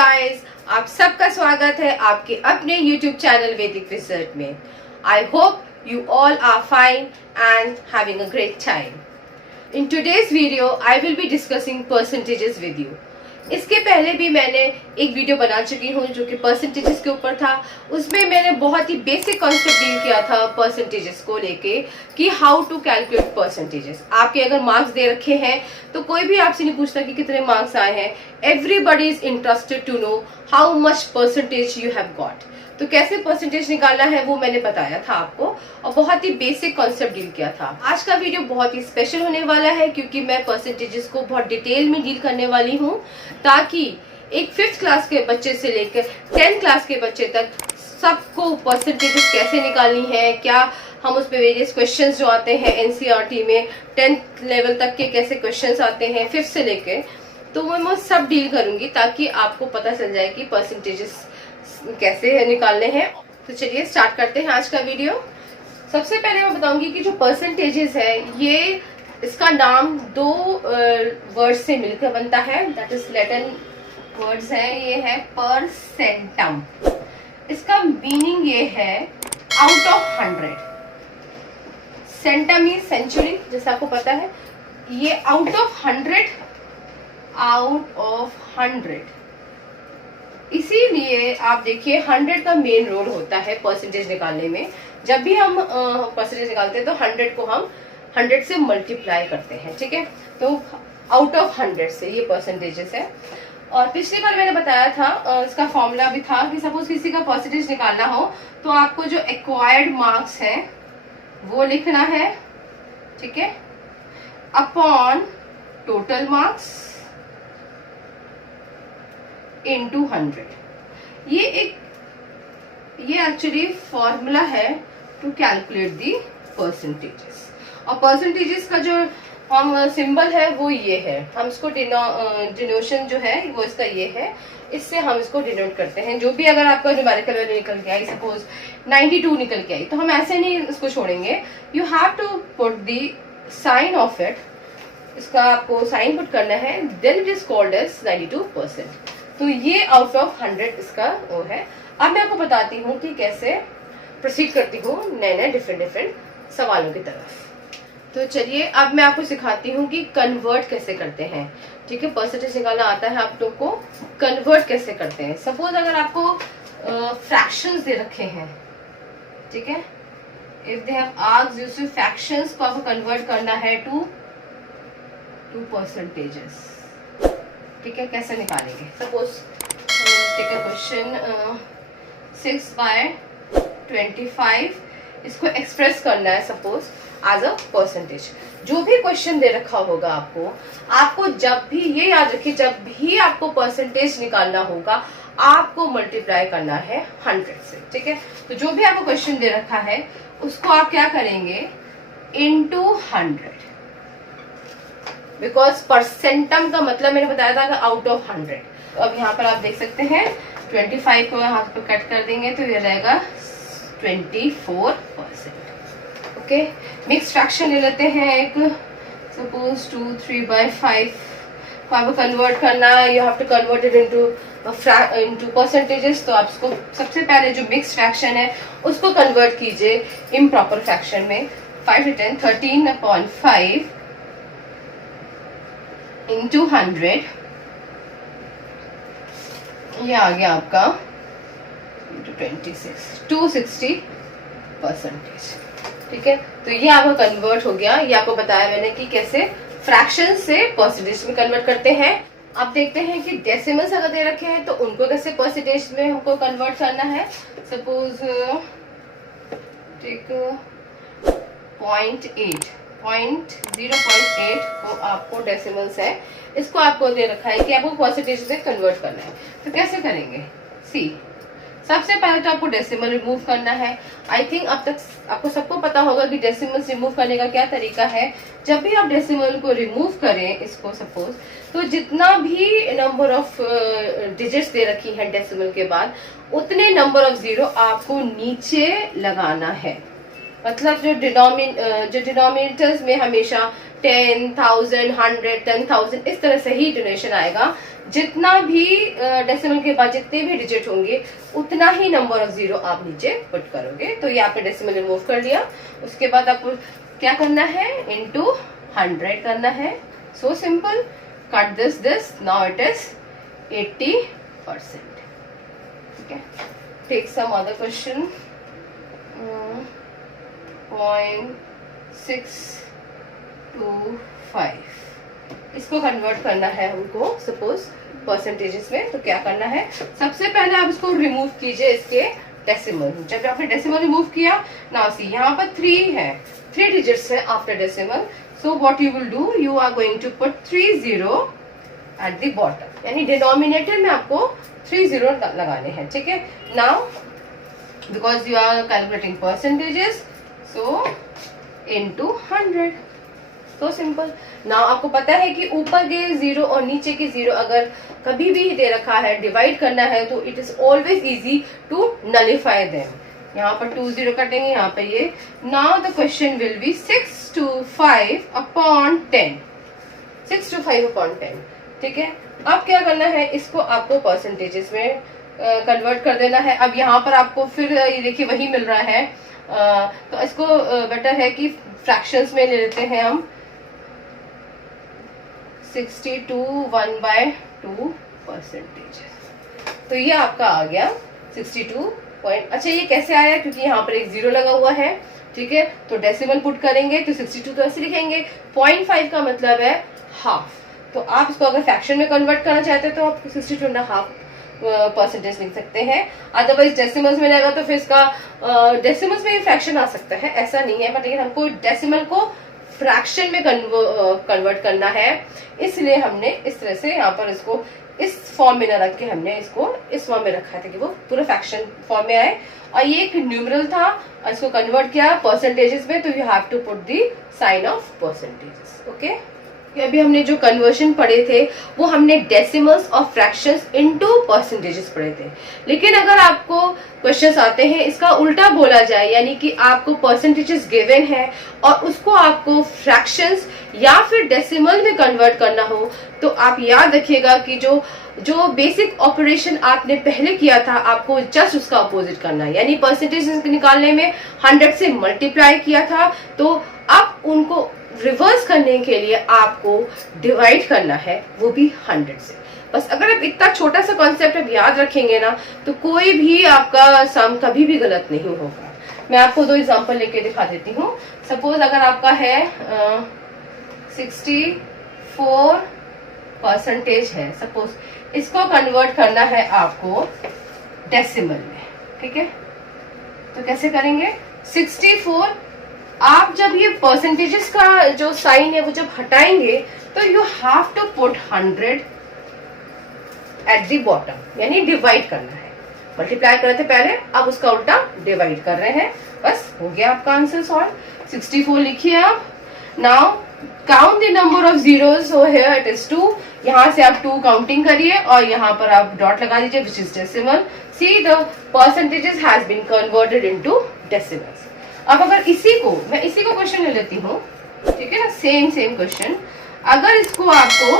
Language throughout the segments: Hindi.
गाइस, आप सबका स्वागत है आपके अपने YouTube चैनल वैदिक रिसर्च में। I hope you all are fine and having a great time. In today's video, I will be discussing percentages with you. इसके पहले भी मैंने एक वीडियो बना चुकी हूँ जो कि परसेंटेजेस के ऊपर था। उसमें मैंने बहुत ही बेसिक कॉन्सेप्ट डील किया था परसेंटेजेस को लेके कि हाउ टू कैलकुलेट परसेंटेजेस। आपके अगर मार्क्स दे रखे हैं तो कोई भी आपसे नहीं पूछता कि कितने मार्क्स आए हैं। Everybody is interested to know how much percentage you have got. तो कैसे परसेंटेज निकालना है वो मैंने बताया था आपको और बहुत ही बेसिक कॉन्सेप्ट डील किया था। आज का वीडियो बहुत ही स्पेशल होने वाला है क्योंकि मैं परसेंटेजेस को बहुत डिटेल में डील करने वाली हूँ ताकि एक 5th क्लास के बच्चे से लेकर 10th क्लास के बच्चे तक सबको परसेंटेजेस कैसे निकालनी है, क्या हम उस पे वेरियस क्वेश्चंस जो आते हैं एनसीईआरटी में 10th लेवल तक के कैसे क्वेश्चंस आते हैं 5th से लेके, तो मैं सब डील करूंगी ताकि आपको पता चल जाए कि परसेंटेजेस कैसे निकालने हैं। तो चलिए स्टार्ट करते हैं आज का वीडियो। सबसे पहले मैं बताऊंगी कि जो परसेंटेजेस है ये इसका नाम दो वर्ड से मिलकर बनता है, दैट इज लैटिन वर्ड्स है। ये है परसेंटम। इसका मीनिंग ये है out of 100। Centum is century, जैसा आपको पता है। ये आउट ऑफ 100, आउट ऑफ 100। इसीलिए आप देखिए 100 का मेन रोल होता है परसेंटेज निकालने में। जब भी हम परसेंटेज निकालते हैं तो 100 को हम 100 से मल्टीप्लाई करते हैं, ठीक है। तो आउट ऑफ 100 से ये परसेंटेजेस है। और पिछली बार मैंने बताया था, इसका फॉर्मूला भी था कि सपोज किसी का परसेंटेज निकालना हो तो आपको जो एक्वायर्ड मार्क्स है वो लिखना है, ठीक है, अपॉन टोटल मार्क्स into 100। ये एक्चुअली फॉर्मूला है टू कैलकुलेट दी परसेंटेजेस। और परसेंटेजेस का जो हम सिंबल है वो ये है। हम इसको डिनोशन जो है वो इसका ये है, इससे हम इसको डिनोट करते हैं। जो भी अगर आपका न्यूमेरिकल वैल्यू निकल के आई, सपोज 92 निकल के आई, तो हम ऐसे नहीं इसको छोड़ेंगे। You have to put the sign of it. इसका आपको साइन पुट करना है, then it is called as 92%। तो ये आउट ऑफ 100 इसका वो है। अब मैं आपको बताती हूँ कि कैसे प्रोसीड करती हूँ नए नए डिफरेंट सवालों की तरफ। तो चलिए अब मैं आपको सिखाती हूँ कि कन्वर्ट कैसे करते हैं, ठीक है। परसेंटेज निकालना आता है आप लोग को, कन्वर्ट कैसे करते हैं। सपोज अगर आपको फ्रैक्शंस दे रखे हैं, ठीक है, if they have asked you two fractions को आपको कन्वर्ट करना है टू परसेंटेजेस, ठीक है। कैसे निकालेंगे। सपोज टेक अ क्वेश्चन 6/25, इसको एक्सप्रेस करना है सपोज एज अ परसेंटेज। जो भी क्वेश्चन दे रखा होगा आपको जब भी ये याद रखिए, जब भी आपको परसेंटेज निकालना होगा आपको मल्टीप्लाई करना है 100 से, ठीक है। तो जो भी आपको क्वेश्चन दे रखा है उसको आप क्या करेंगे, इनटू 100। बिकॉज परसेंटम का मतलब मैंने बताया था आउट ऑफ 100। तो अब यहाँ पर आप देख सकते हैं 25 को यहाँ पर कट कर देंगे तो ये रहेगा 24%। ओके, मिक्स फ्रैक्शन ले लेते हैं एक, सपोज 2 3/5 को आपको कन्वर्ट करना है। You have to convert it into percentages. तो आप इसको सबसे पहले जो मिक्स फ्रैक्शन है उसको कन्वर्ट कीजिए इम्प्रॉपर फ्रैक्शन में। 5 to 10, 13/5 into 100, ये आ गया आपका into 26, 260%, ठीक है। तो ये आपका कन्वर्ट हो गया। ये आपको बताया मैंने कि कैसे फ्रैक्शन से परसेंटेज में कन्वर्ट करते हैं। अब देखते हैं कि डेसिमल्स अगर दे रखे हैं तो उनको कैसे परसेंटेज में हमको कन्वर्ट करना है। सपोज टेक 0.8 को आपको डेसिमल्स है, इसको आपको दे रखा है कि आपको परसेंटेज में कन्वर्ट करना है। तो कैसे करेंगे, सी सबसे पहले तो आपको डेसिमल रिमूव करना है। आई थिंक अब तक आपको सबको पता होगा कि डेसिमल्स रिमूव करने का क्या तरीका है। जब भी आप डेसिमल को रिमूव करें इसको सपोज, तो जितना भी नंबर ऑफ डिजिट्स दे रखी है डेसिमल के बाद उतने नंबर ऑफ जीरो आपको नीचे लगाना है। मतलब जो डिनोमिनेटर्स में हमेशा 10,000, 100, 10,000 इस तरह से ही डोनेशन आएगा। जितना भी डेसिमल के बाद जितने भी डिजिट होंगे उतना ही नंबर ऑफ जीरो आप नीचे पुट करोगे। तो ये आपने डेसिमल रिमूव कर लिया। उसके बाद आपको क्या करना है, इनटू 100 करना है। So simple, cut this, now it is 80%। ठीक है, टेक सम अदर क्वेश्चन। 0.625 इसको कन्वर्ट करना है हमको सपोज परसेंटेजेस में। तो क्या करना है, सबसे पहले आप इसको रिमूव कीजिए इसके डेसिमल। जब आपने डेसिमल रिमूव किया, नाउ सी यहाँ पर 3 है, 3 डिजिट्स है after decimal. So what you will do, you are going to put 3 0 at the bottom, यानी डिनोमिनेटर में आपको 3 0 लगाने हैं। ठीक है, now because you are calculating percentages, so into 100। तो सिंपल। नाउ आपको पता है कि ऊपर के 0 और नीचे के 0 अगर कभी भी दे रखा है डिवाइड करना है तो it is always easy to nullify them. यहाँ पर 2 0 कटेंगे, यहाँ पर ये। Now the question will be 625/10, 625/10। ठीक है, अब क्या करना है, इसको आपको परसेंटेजेस में कन्वर्ट कर देना है। अब यहाँ पर आपको फिर ये देखिए वही मिल रहा है, तो इसको बेटर है कि फ्रैक्शंस में ले लेते हैं हम। 62 1/2%। तो ये आपका आ गया 62 पॉइंट। अच्छा, ये कैसे आया, क्योंकि यहाँ पर एक 0 लगा हुआ है। ठीक है, तो डेसिमल पुट करेंगे तो 62 तो ऐसे लिखेंगे। 0.5 का मतलब है हाफ। तो आप इसको अगर फ्रैक्शन में कन्वर्ट करना चाहते हैं तो आप 62.5% लिख सकते हैं। अदरवाइज डेसिमल्स में रहेगा तो फिर इसका डेसिमल्स में फ्रैक्शन आ सकता है, ऐसा नहीं है। बट लेकिन हमको डेसिमल को फ्रैक्शन में कन्वर्ट करना है, इसलिए हमने इस तरह से यहाँ पर इसको इस फॉर्म में न रख के हमने इसको इस फॉर्म में रखा था कि वो पूरा फ्रैक्शन फॉर्म में आए। और ये एक न्यूमरल था और इसको कन्वर्ट किया परसेंटेजेस में, तो you have to put the sign of percentages. Okay, अभी हमने जो कन्वर्शन पढ़े थे वो हमने डेसिमल्स और फ्रैक्शंस इनटू परसेंटेजेस पढ़े थे। लेकिन अगर आपको क्वेश्चंस आते हैं इसका उल्टा बोला जाए, यानी कि आपको परसेंटेजेस गिवन है और उसको आपको फ्रैक्शंस या फिर डेसिमल में कन्वर्ट करना हो, तो आप याद रखिएगा कि जो बेसिक ऑपरेशन आपने पहले किया था आपको जस्ट उसका अपोजिट करना है। यानी परसेंटेजेस निकालने में 100 से मल्टीप्लाई किया था, तो अब उनको रिवर्स करने के लिए आपको डिवाइड करना है, वो भी 100 से। बस अगर आप इतना छोटा सा कॉन्सेप्ट अब याद रखेंगे ना, तो कोई भी आपका सम कभी भी गलत नहीं होगा। मैं आपको 2 एग्जांपल लेके दिखा देती हूँ। सपोज अगर आपका है 64% है, सपोज इसको कन्वर्ट करना है आपको डेसिमल में। ठीक है, तो कैसे करेंगे, 64 आप जब ये परसेंटेजेस का जो साइन है वो जब हटाएंगे तो you have to put 100 at the bottom, यानी डिवाइड करना है। मल्टीप्लाई कर रहे थे पहले, अब उसका उल्टा डिवाइड कर रहे हैं। बस हो गया आपका आंसर सॉल्व। 64 लिखिए आप। Now count the number of zeros, so here it is 2। यहाँ से आप 2 काउंटिंग करिए और यहाँ पर आप डॉट लगा दीजिए which is decimal. See the percentages has been converted into decimals. अब अगर मैं इसी को क्वेश्चन ले लेती हूँ, ठीक है ना, सेम क्वेश्चन। अगर इसको आपको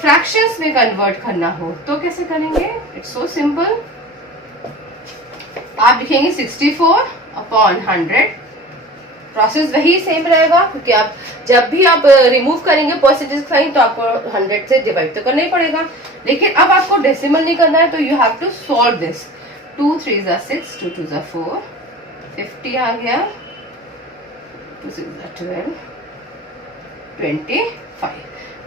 फ्रैक्शंस में कन्वर्ट करना हो तो कैसे करेंगे, इट्स सो सिंपल। आप लिखेंगे 64/100। प्रोसेस वही सेम रहेगा, क्योंकि आप जब भी आप रिमूव करेंगे परसेंटेज साइन तो आपको 100 से डिवाइड तो करना ही पड़ेगा। लेकिन अब आपको डेसिमल नहीं करना है, तो you have to solve this. 2 3 6, 2 2 4, 50 आ गया, 2 6 12, 25।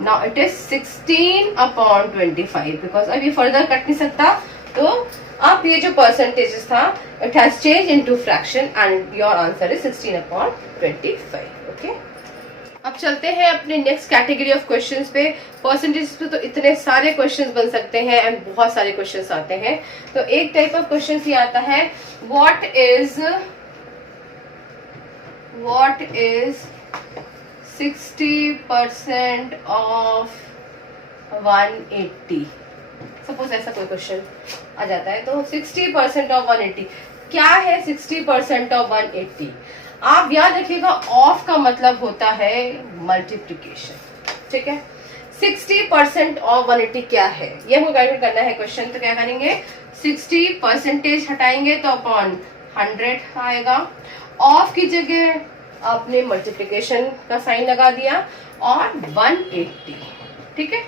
नाउ इट इज 16/25, बिकॉज अब ये फर्दर कट नहीं सकता। तो अब ये जो परसेंटेजेस था it has change into fraction and your answer is 16/25। Okay, अब चलते हैं अपने नेक्स्ट कैटेगरी ऑफ क्वेश्चंस पे। परसेंटेज पे तो इतने सारे क्वेश्चंस बन सकते हैं एंड बहुत सारे क्वेश्चंस आते हैं। तो एक टाइप ऑफ क्वेश्चंस ये आता है, व्हाट इज 60% ऑफ 180। सपोज ऐसा कोई क्वेश्चन आ जाता है, तो 60% ऑफ 180 क्या है? 60% ऑफ 180, आप याद रखिएगा ऑफ का मतलब होता है मल्टीप्लिकेशन। ठीक है, 60% ऑफ 180 क्या है, ये हमको कैलकुलेट करना है क्वेश्चन। तो क्या करेंगे, 60% हटाएंगे तो अपॉन 100 आएगा। ऑफ की जगह आपने मल्टीप्लिकेशन का साइन लगा दिया और 180, ठीक है।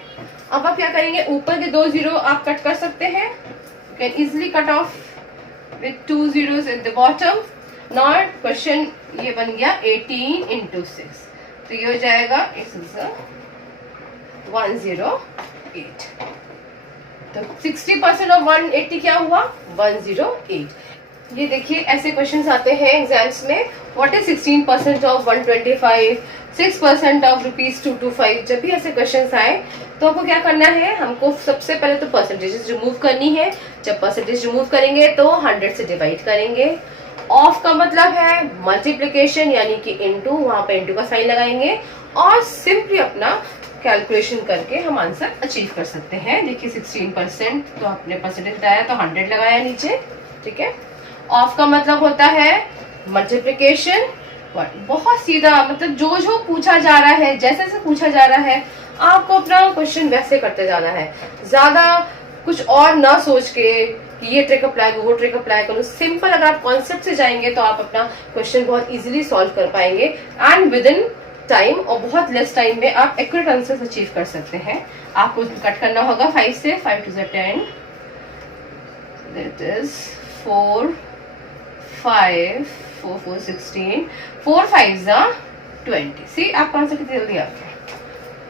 अब आप क्या करेंगे, ऊपर के 2 जीरो आप कट कर सकते हैं, you can easily cut off with 2 zeros at the bottom। Not question ये बन गया 18 into 6, तो ये हो जाएगा 108। तो 60% ऑफ 180 क्या हुआ, 108। ये देखिए ऐसे क्वेश्चंस आते हैं एग्जाम्स में। What is 16% of 125, 6% of ₹225। जब भी ऐसे क्वेश्चंस आए तो आपको क्या करना है, हमको सबसे पहले तो परसेंटेजेस रिमूव करनी है। जब परसेंटेज रिमूव करेंगे तो 100 से डिवाइड करेंगे। ऑफ का मतलब है मल्टीप्लिकेशन यानी कि इनटू, वहां पे इनटू का साइन लगाएंगे और सिंपली अपना कैलकुलेशन करके हम आंसर अचीव कर सकते हैं। देखिए 16%, तो आपने परसेंटेज बताया तो 100 लगाया नीचे, ठीक है। ऑफ का मतलब होता है मल्टीप्लिकेशन। बहुत सीधा, मतलब जो जो पूछा जा रहा है, जैसे जैसे पूछा जा रहा है आपको अपना क्वेश्चन वैसे करते जाना है। ज्यादा कुछ और ना सोच के ये ट्रिक अप्लाई करो, वो ट्रिक अप्लाई करो। सिंपल अगर आप कॉन्सेप्ट से जाएंगे तो आप अपना क्वेश्चन बहुत इजीली सॉल्व कर पाएंगे एंड विद इन टाइम, और बहुत लेस टाइम में आप एक्यूरेट आंसर अचीव कर सकते हैं। आपको कट करना होगा 5 से, 5 to 10, दैट इज 4, 5, 4, 4, 16, 4, 5 20। सी आपका आंसर कितनी जल्दी आ गया।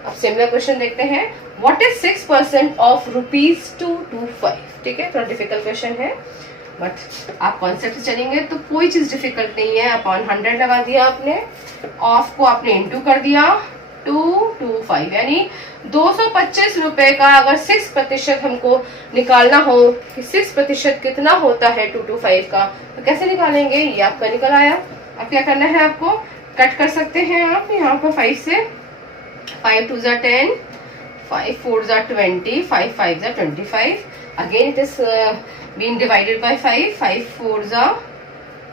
अब सिमिलर क्वेश्चन देखते हैं। What is 6% of ₹225। ठीक है, थोड़ा डिफिकल्ट क्वेश्चन है बट आप कॉन्सेप्ट से चलेंगे तो कोई चीज डिफिकल्ट नहीं है। अपॉन 100 लगा दिया आपने, ऑफ को आपने इनटू कर दिया 225, यानी 225 रुपए का अगर 6% हमको निकालना हो कि 6% कितना होता है 225 का, तो कैसे निकालेंगे, ये आपका निकल आया। अब क्या करना है, आपको कट कर सकते हैं आप यहाँ पर 5 से। 5 2 10, 5 4 20, 5 5 25। Again it is being divided by 5. 5 4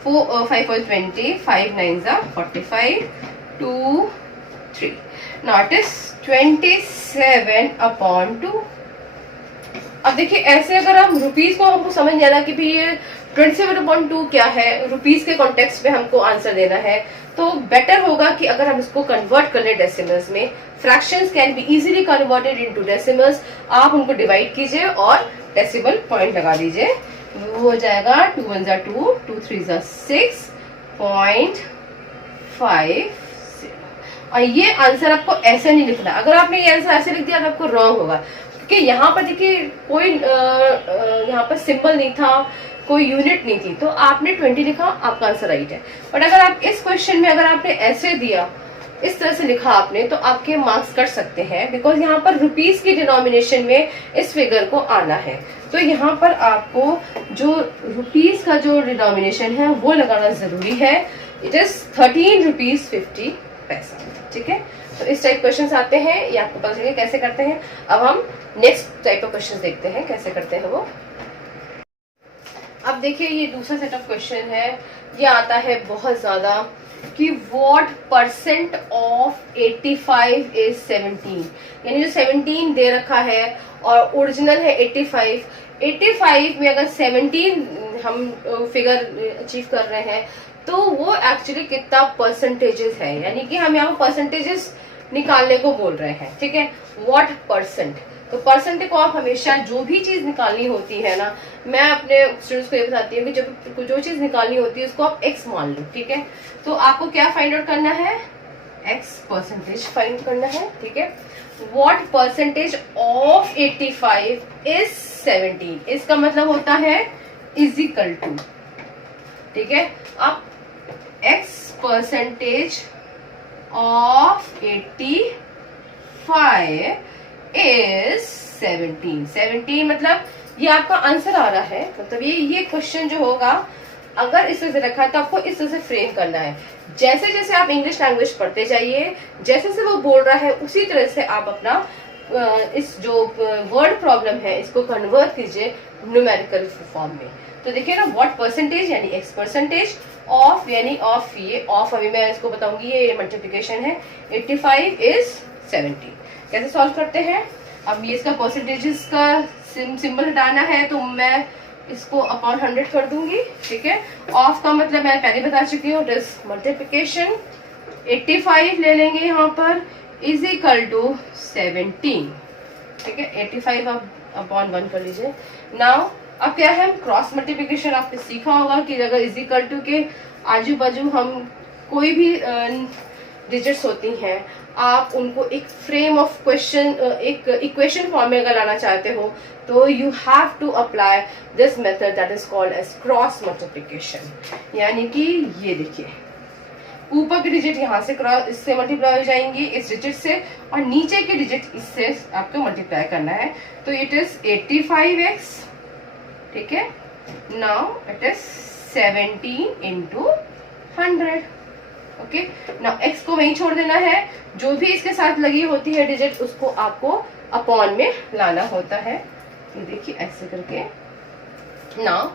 5 4 20, 5 9 45, 2 3. Now it is 27 upon 2. अब देखिए ऐसे अगर हम रुपीज को हमको समझ नहीं आना कि भी ये 27/2 क्या है, रुपीज के कॉन्टेक्स्ट में हमको आंसर देना है, तो बेटर होगा कि अगर हम इसको कन्वर्ट कर ले डेसिमल्स में। Fractions can be easily converted into decimals. आप उनको डिवाइड कीजिए और डेसिमल पॉइंट लगा दीजिए, वो हो जाएगा 2 1 2, 2 3 6.50। और ये आंसर आपको ऐसे नहीं लिखना। अगर आपने ये आंसर ऐसे लिख दिया तो आपको रॉन्ग होगा, क्योंकि यहाँ पर देखिए कोई यहाँ पर सिंबल नहीं था, कोई यूनिट नहीं थी, तो आपने 20 लिखा, आपका आंसर राइट है। बट अगर आप इस क्वेश्चन में अगर आपने ऐसे दिया, इस तरह से लिखा आपने, तो आपके मार्क्स कट सकते हैं, बिकॉज यहाँ पर रुपीस की डिनोमिनेशन में इस फिगर को आना है। तो यहाँ पर आपको जो रुपीस का जो डिनोमिनेशन है वो लगाना जरूरी है। इट इज 13 रुपीज 50 पैसा। ठीक है, तो इस टाइप क्वेश्चंस आते हैं, ये आपको पता चलिए कैसे करते हैं। अब हम नेक्स्ट टाइप ऑफ क्वेश्चंस देखते हैं कैसे करते हैं वो। अब देखिए ये दूसरा सेट ऑफ क्वेश्चन है, ये आता है बहुत ज्यादा कि व्हाट परसेंट ऑफ 85 इज 17। यानी जो 17 दे रखा है और ओरिजिनल है 85, 85 में अगर 17 हम फिगर अचीव कर रहे हैं तो वो एक्चुअली कितना परसेंटेजेस है, यानी कि हम यहाँ परसेंटेजेस निकालने को बोल रहे हैं। ठीक है, व्हाट परसेंट, तो परसेंट को आप हमेशा जो भी चीज निकालनी होती है ना, मैं अपने स्टूडेंट्स को ये बताती हूँ कि जब जो चीज निकालनी होती है उसको आप एक्स मान लो। ठीक है, तो आपको क्या फाइंड आउट करना है, एक्स परसेंटेज फाइंड करना है। ठीक है, व्हाट परसेंटेज ऑफ 85 इज 17, इसका मतलब होता है इज इक्वल टू, ठीक है, अब एक्स परसेंटेज ऑफ 85 इज 17। 17 मतलब ये आपका आंसर आ रहा है, मतलब ये क्वेश्चन जो होगा अगर इस तरह से रखा है तो आपको इस तरह से फ्रेम करना है। जैसे जैसे आप इंग्लिश लैंग्वेज पढ़ते जाइए, जैसे जैसे वो बोल रहा है उसी तरह से आप अपना इस जो वर्ड प्रॉब्लम है इसको कन्वर्ट कीजिए न्यूमेरिकल फॉर्म में। तो देखिए ना, व्हाट परसेंटेज यानी एक्स परसेंटेज ऑफ, यानी ऑफ, ये ऑफ अभी मैं इसको बताऊंगी, ये मल्टीप्लिकेशन है, 85 इज 17। कैसे सॉल्व करते हैं? अब ये इसका परसेंटेजेस का सिंबल हटाना है तो मैं इसको अपॉन 100 कर दूंगी, ठीक है। ऑफ का मतलब मैं पहले बता चुकी हूँ, दिस मल्टीप्लिकेशन 85 ले लेंगे यहाँ पर इज इक्वल टू 17, ठीक है। 85 आप अपॉन 1 कर लीजिए। नाउ अब क्या है, क्रॉस मल्टीप्लिकेशन आपने सीखा होगा कि अगर इज इक्वल टू के आजू बाजू हम कोई भी डिजिट्स होती हैं, आप उनको एक फ्रेम ऑफ क्वेश्चन, एक इक्वेशन फॉर्म में अगर लाना चाहते हो तो you have to apply this method that is called as cross multiplication. यानी कि ये देखिए, ऊपर की डिजिट यहाँ से क्रॉस इससे मल्टीप्लाई हो जाएंगी इस डिजिट से, और नीचे की डिजिट इससे आपको मल्टीप्लाई करना है। तो इट इज 85x, ठीक है। Now it is 17 into 100, okay. Now x को वहीं छोड़ देना है, जो भी इसके साथ लगी होती है डिजिट उसको आपको अपॉन में लाना होता है। ये देखिए ऐसे करके। नाउ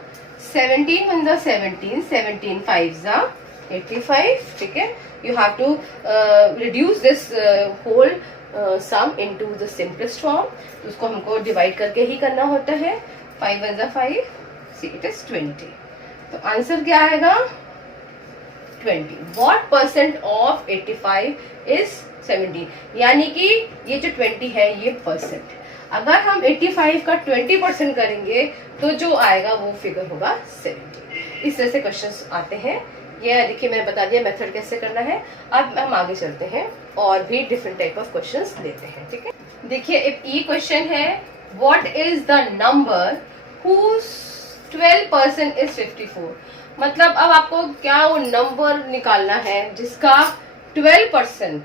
17 1 जा 17, 17 5 जा 85, ठीक है। You have to reduce this whole sum into the simplest form, तो उसको हमको डिवाइड करके ही करना होता है। 5 1 जा 5, सी इट इज 20। तो आंसर क्या आएगा? 20। What percent of 85 is 17? यानी कि ये जो 20 है ये परसेंट, अगर हम 85 का 20% करेंगे तो जो आएगा वो फिगर होगा 70। इस तरह से क्वेश्चंस आते हैं। ये देखिए मैंने बता दिया मेथड कैसे करना है। अब हम आगे चलते हैं और भी डिफरेंट टाइप ऑफ क्वेश्चंस लेते हैं, ठीक है। देखिए एक ये क्वेश्चन है, what is the number whose 12% is 54? मतलब अब आपको क्या वो नंबर निकालना है जिसका 12%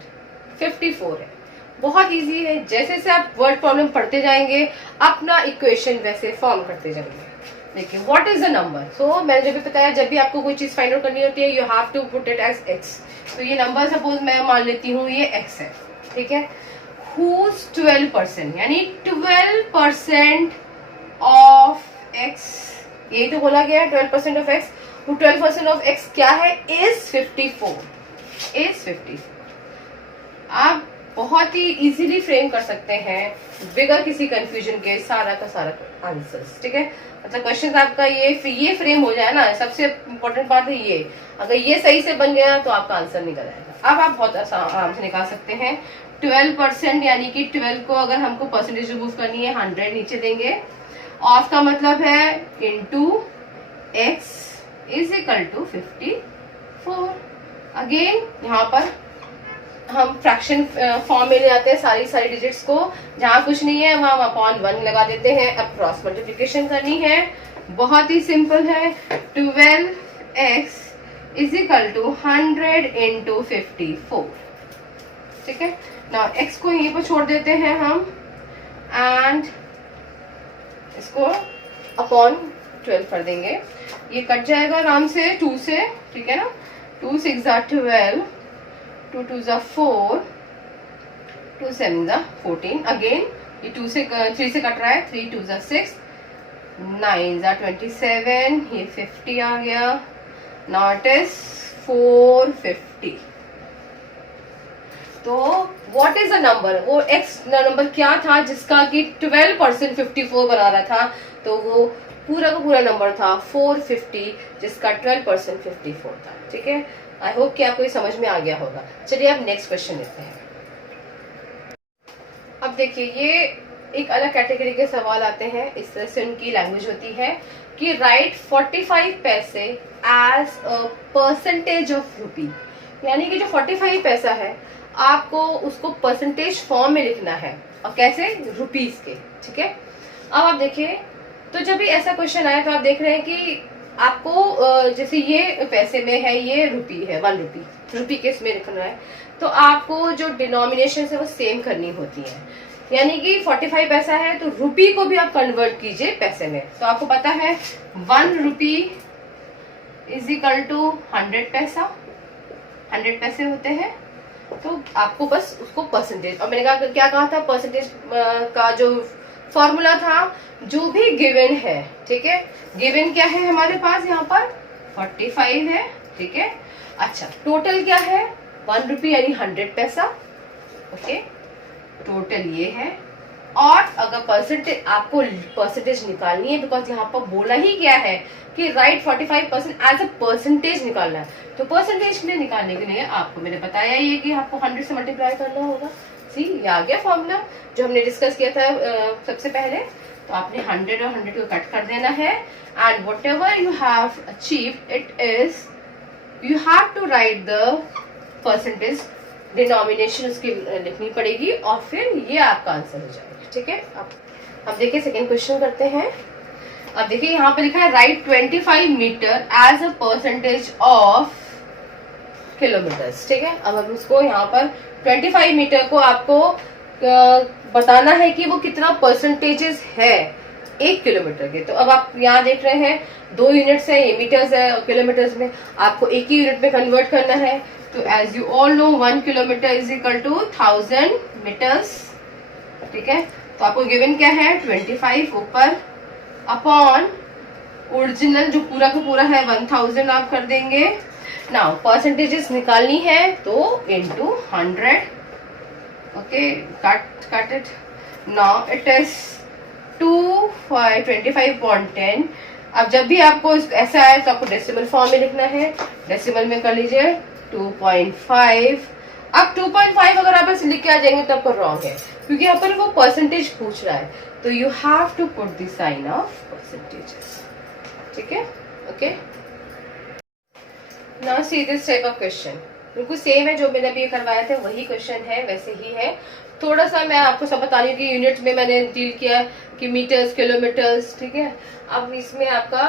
54 है। बहुत इजी है, जैसे जैसे आप वर्ड प्रॉब्लम पढ़ते जाएंगे अपना इक्वेशन वैसे फॉर्म करते जाएंगे। देखिए व्हाट इज द नंबर, सो मैंने जब भी बताया जब भी आपको कोई चीज फाइंड आउट करनी होती है you have to put it as x। तो ये नंबर सपोज मैं मान लेती हूँ ये x है, ठीक है। whose 12%, यानी 12% ऑफ x, यही तो बोला गया है 12% ऑफ x। 12% ऑफ x क्या है? Is 54, is 54। आप बहुत ही इजीली फ्रेम कर सकते हैं बिगर किसी कंफ्यूजन के सारा का सारा आंसर्स, ठीक है। मतलब क्वेश्चन आपका ये फ्रेम हो जाए ना, सबसे इम्पोर्टेंट बात है ये, अगर ये सही से बन गया तो आपका आंसर निकल आएगा। अब आप बहुत आराम से निकाल सकते हैं। 12% यानी कि 12 को अगर हमको परसेंटेज रिमूव करनी है 100 नीचे देंगे। ऑफ का मतलब है into x is equal to 54। Again यहाँ पर हम फ्रैक्शन फॉर्म में ले आते हैं सारी डिजिट्स को, जहां कुछ नहीं है वहां हम अपॉन 1 लगा देते हैं। अब क्रॉस मल्टीप्लिकेशन करनी है, बहुत ही सिंपल है। 12x is equal to 100 into 54, ठीक है। नाउ x को यहीं पर छोड़ देते हैं हम एंड इसको अपॉन 12 कर देंगे। ये कट जाएगा आराम से 2 से, ठीक है ना। 2 6 12, 2 2 4, 2 7 14। अगेन ये 2 से 3 से कट रहा है, 3 2 6, 9 27, ये 50 आ गया। Now it is 450। तो व्हाट इज द नंबर, वो x नंबर क्या था जिसका कि 12% 54 बना रहा था, तो वो पूरा का पूरा नंबर था 450 जिसका 12% 54 था, ठीक है। आई होप कि आपको ये समझ में आ गया होगा। चलिए अब नेक्स्ट क्वेश्चन लेते हैं। अब देखिए ये एक अलग कैटेगरी के सवाल आते हैं, इस तरह से उनकी लैंग्वेज होती है कि राइट 45 पैसे as a percentage of rupee. यानी कि जो 45 पैसा है आपको उसको परसेंटेज फॉर्म में लिखना है, और कैसे? रुपीज के, ठीक है। अब आप देखिए, तो जब भी ऐसा क्वेश्चन आया तो आप देख रहे हैं कि आपको जैसे ये पैसे में है, ये रुपी है, 1 रुपी, रुपी के इसमें लिखना है, तो आपको जो डिनोमिनेशन है वो सेम करनी होती है। यानी कि 45 पैसा है तो रुपी को भी आप कन्वर्ट कीजिए पैसे में। तो आपको पता है 1 रुपी इज इक्वल टू 100 पैसा, 100 पैसे होते हैं। तो आपको बस उसको परसेंटेज, और मैंने कहा क्या कहा था, परसेंटेज का जो फॉर्मूला था, जो भी गिवन है, ठीक है। गिवन क्या है हमारे पास यहाँ पर 45 है, ठीक है। अच्छा टोटल क्या है 1 रुपी यानी 100 पैसा, ओके। टोटल ये है। और अगर परसेंटेज, आपको परसेंटेज निकालनी है, बिकॉज यहाँ पर बोला ही गया है कि राइट 45% एज अ परसेंटेज निकालना है, तो परसेंटेज में निकालने के लिए आपको मैंने बताया ये कि आपको 100 से मल्टीप्लाई करना होगा। सी, ये आ गया फॉर्मूला जो हमने डिस्कस किया था सबसे पहले। तो आपने 100 और 100 को कट कर देना है, and whatever you have achieve it is, you have to write the percentage, denomination उसकी लिखनी पड़ेगी, और फिर ये आपका आंसर हो जाएगा। ठीक है, अब देखिए सेकेंड क्वेश्चन करते हैं। अब देखिए यहाँ पे लिखा है write 25 meter as a percentage of kilometers. ठीक है, अब हम उसको यहाँ पर 25 मीटर को आपको बताना है कि वो कितना परसेंटेजेस है 1 किलोमीटर के। तो अब आप यहाँ देख रहे हैं 2 यूनिट्स है, ये मीटर्स है, और किलोमीटर्स में आपको एक ही यूनिट में कन्वर्ट करना है। तो as you all know 1 kilometer is equal to 1000 meters. ठीक है, तो आपको गिवन क्या है 25 ऊपर अपॉन ओरिजिनल जो पूरा का पूरा है 1000 आप कर देंगे। नाउ परसेंटेजेस निकालनी है तो into 100। Okay, cut it. Now it is 25.10। अब जब भी आपको ऐसा आए तो आपको डेसिमल फॉर्म में लिखना है, डेसिमल में कर लीजिए 2.5। अब 2.5 अगर आप ऐसे लिख के आ जाएंगे तो आपको रॉन्ग है, क्योंकि यहाँ पर वो परसेंटेज पूछ रहा है, तो you have to put the sign of percentages. ठीक है, okay. Now see this type of question, बिल्कुल सेम है जो मैंने अभी करवाया था, वही क्वेश्चन है, वैसे ही है। थोड़ा सा मैं आपको सब बता रही हूँ कि यूनिट्स में मैंने डील किया कि मीटर्स, किलोमीटर्स। ठीक है, अब इसमें आपका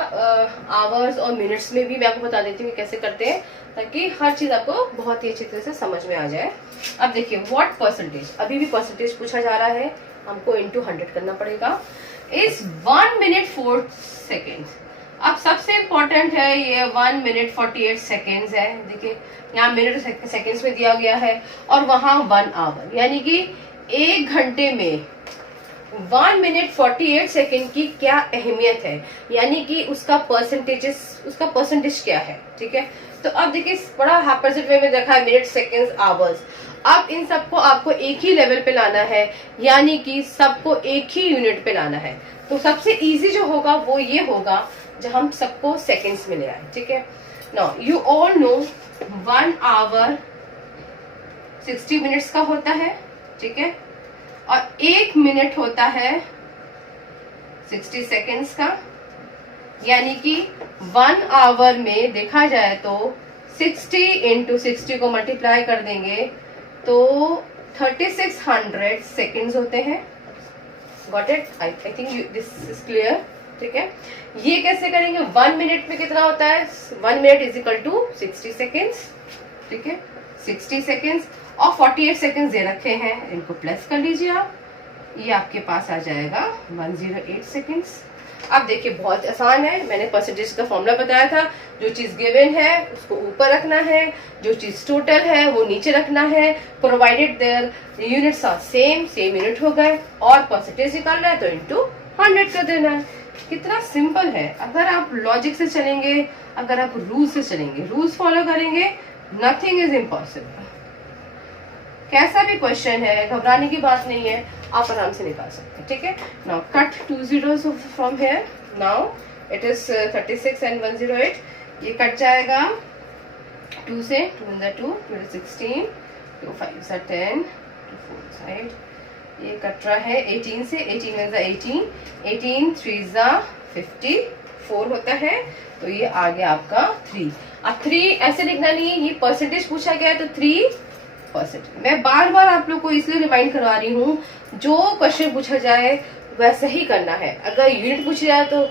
आवर्स और मिनट्स में भी मैं आपको बता देती हूँ कैसे करते हैं, ताकि हर चीज आपको बहुत ही अच्छी तरह से समझ में आ जाए। अब देखिए व्हाट परसेंटेज, अभी भी परसेंटेज पूछा जा रहा है, हमको इनटू 100 करना पड़ेगा। Is 1 minute 4 seconds. अब सबसे इम्पोर्टेंट है ये 1 मिनट 48 सेकेंड्स है। देखिए यहाँ मिनट सेकेंड्स में दिया गया है, और वहां 1 आवर, यानी कि 1 घंटे में 1 मिनट 48 सेकेंड की क्या अहमियत है, यानी कि उसका परसेंटेज क्या है। ठीक है, तो अब देखिए बड़ा हाइपरसेट वे में देखा है मिनट, सेकेंड्स, आवर्स। अब इन सबको आपको एक ही लेवल पे लाना है, यानी कि सबको एक ही यूनिट पे लाना है। तो सबसे इजी जो होगा वो ये होगा जब हम सबको सेकेंड्स में ले आए। ठीक है, now you all know 1 hour 60 minutes का होता है। ठीक है, और 1 मिनट होता है 60 सेकेंड्स का, यानी कि 1 आवर में देखा जाए तो 60 इंटू 60 को मल्टीप्लाई कर देंगे तो 3600 सेकेंड्स होते हैं। Got it? I think this is clear. ठीक है, ये कैसे करेंगे, 1 मिनट में कितना होता है, 1 minute is equal to 60 seconds. ठीक है, 60 सेकेंड्स और 48 सेकेंड्स दे रखे हैं, इनको प्लस कर लीजिए आप, ये आपके पास आ जाएगा 108 सेकेंड्स। अब देखिए बहुत आसान है, मैंने परसेंटेज का फॉर्मूला बताया था, जो चीज गिवन है उसको ऊपर रखना है, जो चीज टोटल है वो नीचे रखना है, provided their units are same unit हो गए, और परसेंटेज निकालना है तो इनटू 100 कर देना है। कितना सिंपल है। अगर आप लॉजिक से चलेंगे, अगर आप रूल से चलेंगे, रूल्स फॉलो करेंगे, नथिंग इज इम्पॉसिबल। कैसा भी क्वेश्चन है, घबराने की बात नहीं है, आप आराम से निकाल सकते हैं। ठीक है, now cut 2 zeros from here. Now it is 36 and 108, ये कट जाएगा 2 से, 2 in the 2, 16, 2 5 are 10, 2 4 साइड, ये कट रहा है 18 से, 18 is 18, 18 3 54 होता है, तो ये आ गया आपका 3। अब 3 ऐसे लिखना नहीं है, ये परसेंटेज पूछा गया है तो 3%। मैं बार बार आप लोग को इसलिए रिमाइंड करवा रही हूँ, जो क्वेश्चन पूछा जाए वैसा ही करना है। अगर यूनिट पूछा जाए तो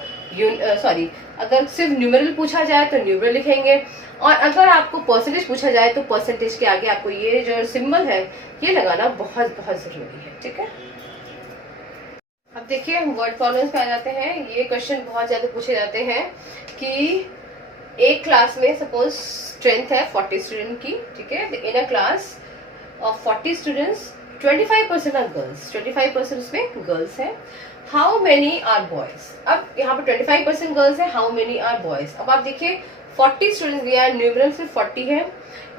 अगर सिर्फ न्यूमेरल पूछा जाए तो न्यूमेरल लिखेंगे, और अगर आपको परसेंटेज पूछा जाए तो परसेंटेज के आगे आपको ये जो सिंबल है ये लगाना बहुत बहुत जरूरी है। ठीक है, अब देखिए वर्ड प्रॉब्लम्स पे आ जाते हैं। ये क्वेश्चन बहुत ज्यादा पूछे जाते हैं कि एक क्लास में सपोज स्ट्रेंथ है 40 स्टूडेंट की। ठीक है, in a class of 40 students 25% are girls, 25% उसमें गर्ल्स है। How many are boys? अब यहाँ पर 25% गर्ल्स है, हाउ मेनी आर बॉयज? अब आप देखिए 40 स्टूडेंट्स दिया है, न्यूमरल सिर्फ 40 है।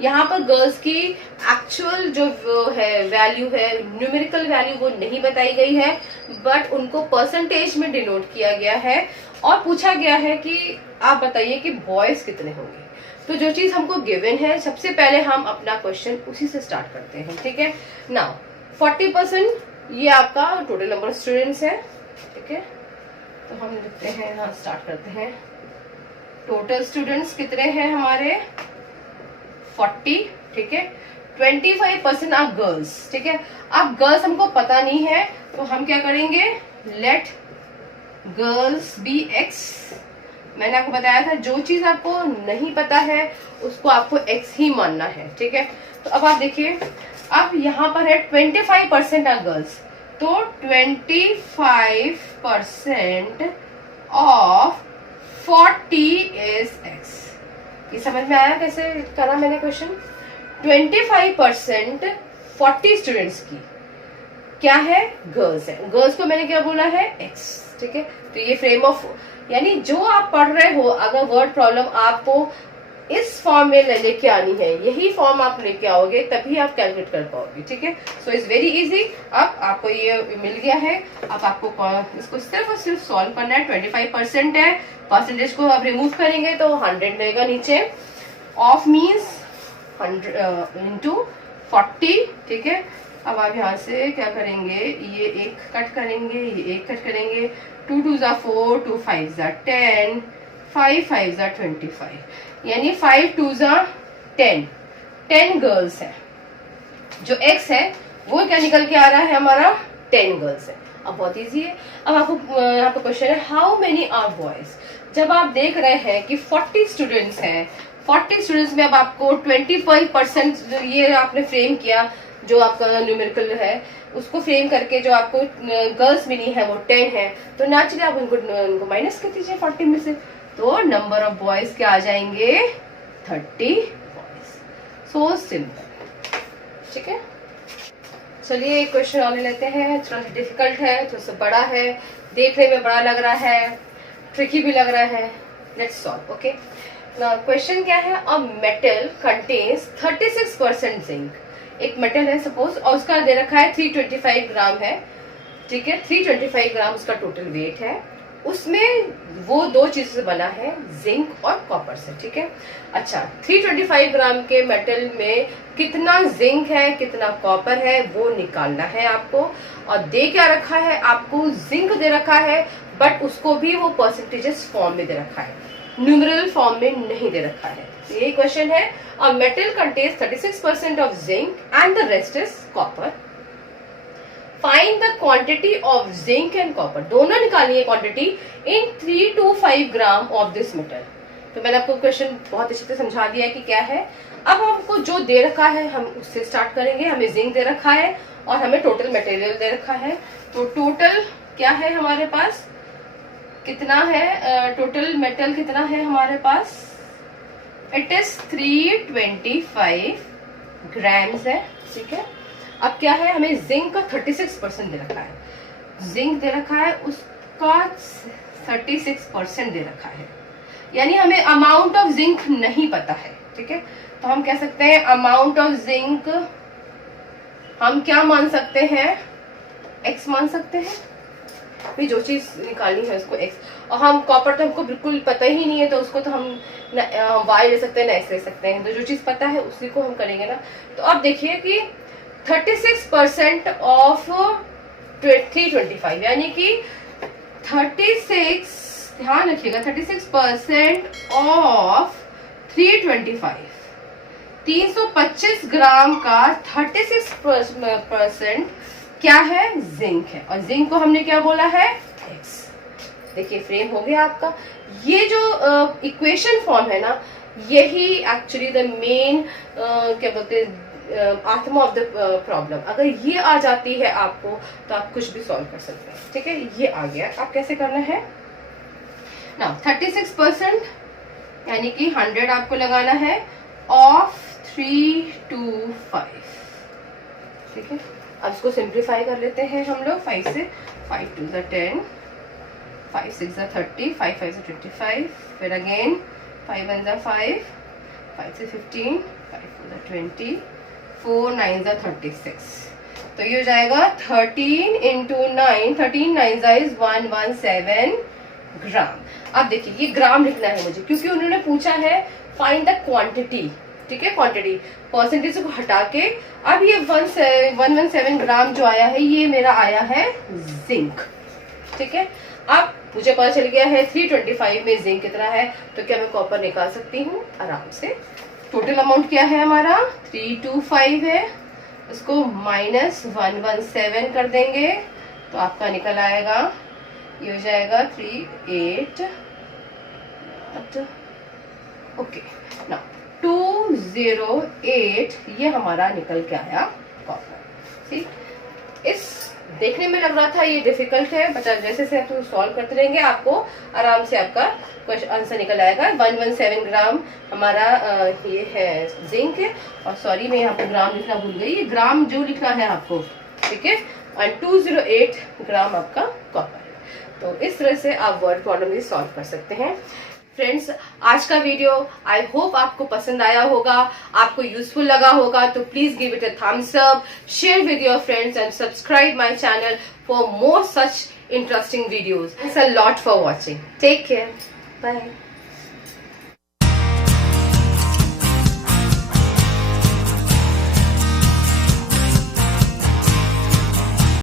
यहाँ पर गर्ल्स की एक्चुअल जो है वैल्यू है, न्यूमेरिकल वैल्यू वो नहीं बताई गई है, बट उनको परसेंटेज में डिनोट किया गया है और पूछा गया है कि आप बताइए कि बॉयज कितने होंगे। तो जो चीज हमको गिवन है, सबसे पहले हम अपना क्वेश्चन उसी से स्टार्ट करते हैं, ठीक है। नाउ 40% ये आपका टोटल नंबर ऑफ स्टूडेंट्स है, ठीक है। तो हम लिखते हैं, हाँ स्टार्ट करते हैं। टोटल स्टूडेंट्स कितने हैं हमारे 40, ठीक है। 25% आप गर्ल्स, ठीक है। अब गर्ल्स हमको पता नहीं है तो हम क्या करेंगे, लेट गर्ल्स बी x। मैंने आपको बताया था जो चीज आपको नहीं पता है उसको आपको x ही मानना है, ठीक है। तो अब आप देखिए, अब यहाँ पर है 25% आर गर्ल्स, तो 25% ऑफ 40 इज x। ये समझ में आया कैसे करा मैंने क्वेश्चन। 25% 40 स्टूडेंट्स की क्या है, गर्ल्स है। गर्ल्स को मैंने क्या बोला है, x, ठीक है। तो ये फ्रेम ऑफ, यानी जो आप पढ़ रहे हो, अगर वर्ड प्रॉब्लम आपको इस फॉर्म में लेके आनी है, यही फॉर्म आप लेके आओगे तभी आप कैलकुलेट कर पाओगे, ठीक है। So it's very easy. अब आपको ये मिल गया है, अब आपको इसको सिर्फ और सिर्फ सॉल्व करना है। 25% है, परसेंटेज को आप रिमूव करेंगे तो 100 रहेगा नीचे। ऑफ मीन्स 100 इंटू 40, ठीक है। अब आप यहाँ से क्या करेंगे, ये एक कट करेंगे, ये एक कट करेंगे। 2 2 ज़ा 4, 2 5 ज़ा 10, 5 5 ज़ा 25, यानी 5 2 ज़ा 10, 10 गर्ल्स है। जो x है वो क्या निकल के आ रहा है हमारा, 10 गर्ल्स है। अब बहुत इजी है। अब आपको यहाँ पे क्वेश्चन है, हाउ मेनी आर बॉयज। जब आप देख रहे हैं कि 40 स्टूडेंट्स हैं, 40 स्टूडेंट्स में अब आपको 25% ये आपने फ्रेम किया, जो आपका न्यूमेरिकल है उसको फ्रेम करके जो आपको गर्ल्स मिली है वो 10 है, तो नेचुरली आप उनको माइनस कर दीजिए 40 में से, तो नंबर ऑफ बॉयज क्या आ जाएंगे, 30 बॉयज। सो सिंपल, ठीक है। चलिए एक क्वेश्चन और ले लेते हैं, थोड़ा सा डिफिकल्ट है, थोड़ा सा बड़ा है, देखने में बड़ा लग रहा है, ट्रिकी भी लग रहा है। Let's solve, okay. क्वेश्चन क्या है, अ मेटल कंटेन्स 36% जिंक। एक मेटल है सपोज, और उसका दे रखा है 325 ग्राम है, ठीक है। 325 ग्राम उसका टोटल वेट है। उसमें वो दो चीजों से बना है, जिंक और कॉपर से, ठीक है। अच्छा, 325 ग्राम के मेटल में कितना जिंक है, कितना कॉपर है, वो निकालना है आपको। और दे क्या रखा है आपको, जिंक दे रखा है, बट उसको भी वो परसेंटेजेस फॉर्म में दे रखा है, न्यूमेरल फॉर्म में नहीं दे रखा है। यही क्वेश्चन है, a metal contains 36% of zinc and the rest is copper. Find the quantity of zinc and copper, दोनों निकालनी है quantity, in 3 to 5 gram of this metal. तो मैंने आपको क्वेश्चन बहुत अच्छे से समझा दिया है कि क्या है। अब हमको जो दे रखा है हम उससे स्टार्ट करेंगे। हमें जिंक दे रखा है और हमें टोटल मटेरियल दे रखा है। तो टोटल क्या है हमारे पास, कितना है टोटल मेटल कितना है हमारे पास, इट इज 325 ग्राम्स है, ठीक है। अब क्या है, हमें जिंक का 36% दे रखा है, जिंक दे रखा है उसका 36% दे रखा है, यानी हमें अमाउंट ऑफ जिंक नहीं पता है, ठीक है। तो हम कह सकते हैं अमाउंट ऑफ जिंक हम क्या मान सकते हैं, x मान सकते हैं। भी जो चीज निकालनी है उसको x, और हम कॉपर तो हमको बिल्कुल पता ही नहीं है, तो उसको तो हम y ले सकते हैं ना x ले सकते हैं। तो जो चीज पता है उसी को हम करेंगे ना। तो अब देखिए कि 36% ऑफ 325, यानी कि 36, ध्यान रखिएगा, 36% ऑफ 325, 325 ग्राम का 36% क्या है, जिंक है। और जिंक को हमने क्या बोला है, x। देखिए फ्रेम हो गया आपका। ये जो इक्वेशन फॉर्म है ना, यही एक्चुअली द मेन क्या बोलते हैं, आत्मा ऑफ द प्रॉब्लम। अगर ये आ जाती है आपको तो आप कुछ भी सॉल्व कर सकते हैं, ठीक है। ये आ गया, आप कैसे करना है ना, 36% यानी कि 100 आपको लगाना है ऑफ 325, ठीक है। अब इसको सिंप्लीफाई कर लेते हैं हम लोग 5 से। 5 2 10, 5 6 30, 5 5 25, फिर अगेन 5 1 जा 5, 5 से 15, 5 4 जा 20, 4 9 जा 36। तो ये हो जाएगा 13 इंटू 9, 13 9 जा इज 117 ग्राम। अब देखिए ये ग्राम लिखना है मुझे, क्योंकि उन्होंने पूछा है फाइंड द क्वांटिटी, ठीक है, क्वांटिटी परसेंटेज को हटा के। अब ये 117 ग्राम जो आया है ये मेरा आया है जिंक, ठीक है। अब मुझे पता चल गया है 325 में जिंक कितना है, तो क्या मैं कॉपर निकाल सकती हूँ आराम से। टोटल अमाउंट क्या है हमारा 325 है, उसको -117 कर देंगे तो आपका निकल आएगा, ये हो जाएगा 38, ओके ना 208, ये हमारा निकल के आया कॉपर। ठीक, इस देखने में लग रहा था ये डिफिकल्ट है, बट जैसे जैसे आप सॉल्व करते रहेंगे आपको आराम से आपका क्वेश्चन आंसर निकल आएगा। 117 ग्राम हमारा ये है जिंक है, और सॉरी मैं यहाँ पे ग्राम लिखना भूल गई, ये ग्राम जो लिखना है आपको, ठीक है। और 208 ग्राम आपका कॉपर है। तो इस तरह से आप वर्ड प्रॉब्लम भी सॉल्व कर सकते हैं। फ्रेंड्स, आज का वीडियो आई होप आपको पसंद आया होगा, आपको यूजफुल लगा होगा, तो please give it a thumbs up, share with your friends and subscribe my channel for more such interesting videos. Thanks a lot for watching, take care, bye.